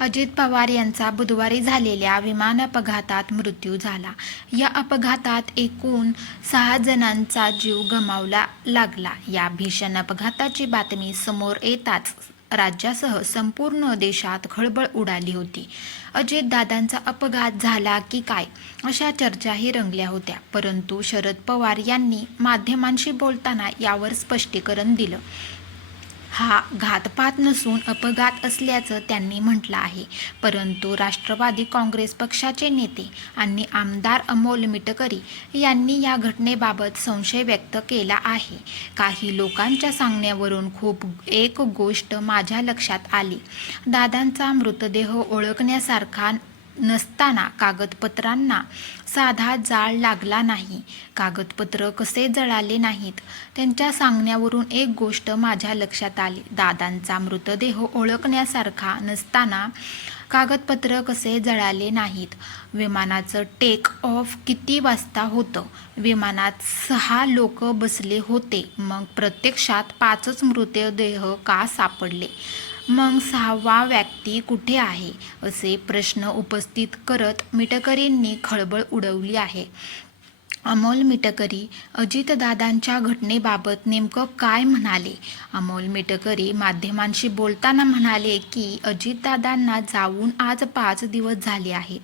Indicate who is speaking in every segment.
Speaker 1: अजित पवार यांचा बुधवारी झालेल्या विमान अपघातात मृत्यू झाला. या अपघातात एकूण सहा जणांचा जीव गमावला लागला. या भीषण अपघाताची बातमी समोर येताच राज्यासह संपूर्ण देशात खळबळ उडाली होती. अजितदादांचा अपघात झाला की काय? अशा चर्चाही रंगल्या होत्या. परंतु शरद पवार यांनी माध्यमांशी बोलताना यावर स्पष्टीकरण दिलं. हा घातपात नसून अपघात असल्याचं त्यांनी म्हटलं आहे. परंतु राष्ट्रवादी काँग्रेस पक्षाचे नेते आणि आमदार अमोल मिटकरी यांनी या घटनेबाबत संशय व्यक्त केला आहे. काही लोकांच्या सांगण्यावरून खूप एक गोष्ट माझ्या लक्षात आली. दादांचा मृतदेह ओळखण्यासारखा नसताना कागदपत्रांना साधा जाळ लागला नाही. कागदपत्र कसे जळाले नाहीत? त्यांच्या सांगण्यावरून एक गोष्ट माझ्या लक्षात आली. दादांचा मृतदेह ओळखण्यासारखा नसताना कागदपत्र कसे जळाले नाहीत? विमानाचं टेक ऑफ किती वाजता होतं? विमानात सहा लोक बसले होते. मग प्रत्यक्षात पाचच मृतदेह का सापडले? मग सहावा व्यक्ती कुठे आहे? असे प्रश्न उपस्थित करत मिटकरींनी खळबळ उडवली आहे. अमोल मिटकरी अजितदादांच्या घटनेबाबत नेमकं काय म्हणाले? अमोल मिटकरी माध्यमांशी बोलताना म्हणाले की अजितदादांना जाऊन आज पाच दिवस झाले आहेत.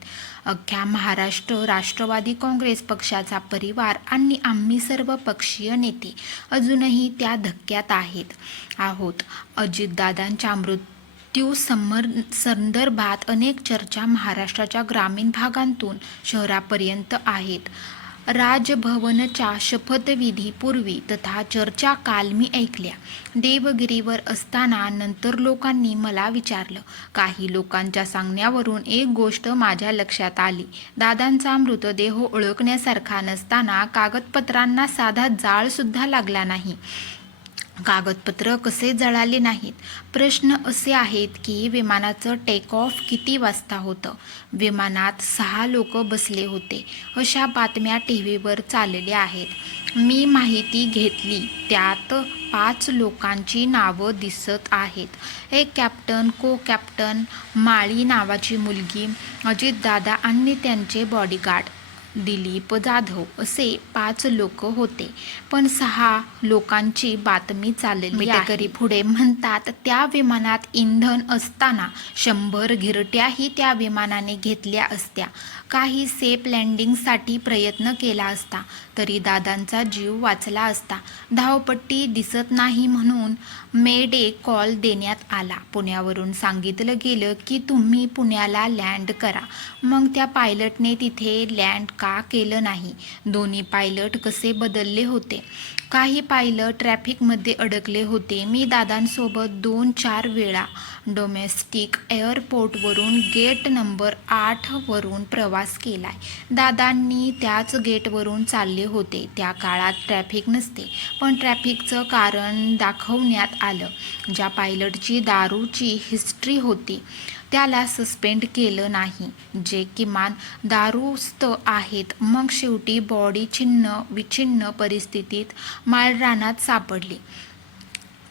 Speaker 1: अख्ख्या महाराष्ट्र राष्ट्रवादी काँग्रेस पक्षाचा परिवार आणि आम्ही सर्व पक्षीय नेते अजूनही त्या धक्क्यात आहेत. आहोत अजितदादांच्या मृत्यू समर संदर्भात अनेक चर्चा महाराष्ट्राच्या ग्रामीण भागांतून शहरापर्यंत आहेत. राजभवनच्या शपथविधीपूर्वी तथा चर्चा काल मी ऐकल्या. देवगिरीवर असताना नंतर लोकांनी मला विचारलं. काही लोकांच्या सांगण्यावरून एक गोष्ट माझ्या लक्षात आली. दादांचा मृतदेह ओळखण्यासारखा नसताना कागदपत्रांना साधा जाळसुद्धा लागला नाही. कागदपत्र कसे जळाले नाहीत? प्रश्न असे आहेत की विमानाचं टेक ऑफ किती वाजता होतं? विमानात सहा लोक बसले होते. अशा बातम्या टी व्हीवर चाललेल्या आहेत. मी माहिती घेतली. त्यात पाच लोकांची नावं दिसत आहेत. एक कॅप्टन को कॅप्टन माळी नावाची मुलगी अजितदादा आणि त्यांचे बॉडीगार्ड दिलीप जाधव असे पाच लोक होते. पण सहा लोकांची बातमी चाललेली मिटेकरी पुढे म्हणतात त्या विमानात इंधन असताना शंभर गिरट्याही त्या विमानाने घेतल्या असत्या. काही सेफ लँडिंगसाठी प्रयत्न केला असता तरी दादांचा जीव वाचला असता. धावपट्टी दिसत नाही म्हणून मेडे कॉल देण्यात आला. पुण्यावरून सांगितलं गेलं की तुम्ही पुण्याला लँड करा. मग त्या पायलटने तिथे लँड का केलं नाही? दोन्ही पायलट कसे बदलले होते? काही पायलट ट्रॅफिकमध्ये अडकले होते. मी दादांसोबत दोन चार वेळा डोमेस्टिक एअरपोर्टवरून गेट नंबर आठवरून प्रवास केलाय. दादांनी त्याच गेटवरून चालले होते. त्या काळात ट्रॅफिक नसते पण ट्रॅफिकचं कारण दाखवण्यात आलं. ज्या पायलटची दारूची हिस्ट्री होती त्याला सस्पेंड केलं नाही. जे किमान दारूस्त आहेत. मग शेवटी बॉडी छिन्न विछिन्न परिस्थितीत माळरानात सापडली.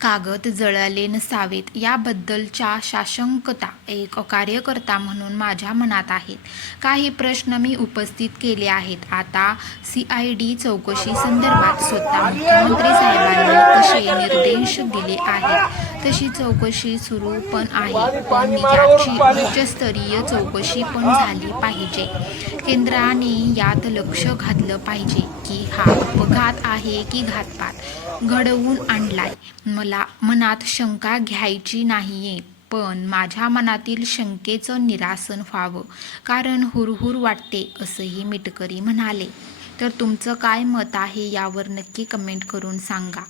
Speaker 1: कागद जळाले नसावेत याबद्दलच्या साशंकता एक कार्यकर्ता म्हणून माझ्या मनात आहेत. काही प्रश्न मी उपस्थित केले आहेत. आता सी आय डी चौकशी संदर्भात स्वतः मुख्यमंत्री साहेबांनी कसे निर्देश दिले आहेत? तशी चौकशी सुरू पण आहे. पण याची उच्चस्तरीय चौकशी पण झाली पाहिजे. केंद्राने यात लक्ष घातलं पाहिजे की हा अपघात आहे की घातपात? घडवून आणलाय. मला मनात शंका घ्यायची नाहीये पण माझ्या मनातील शंकेचं निरासन व्हावं कारण हुरहुर वाटते असंही मिटकरी म्हणाले. तर तुमचं काय मत आहे यावर नक्की कमेंट करून सांगा.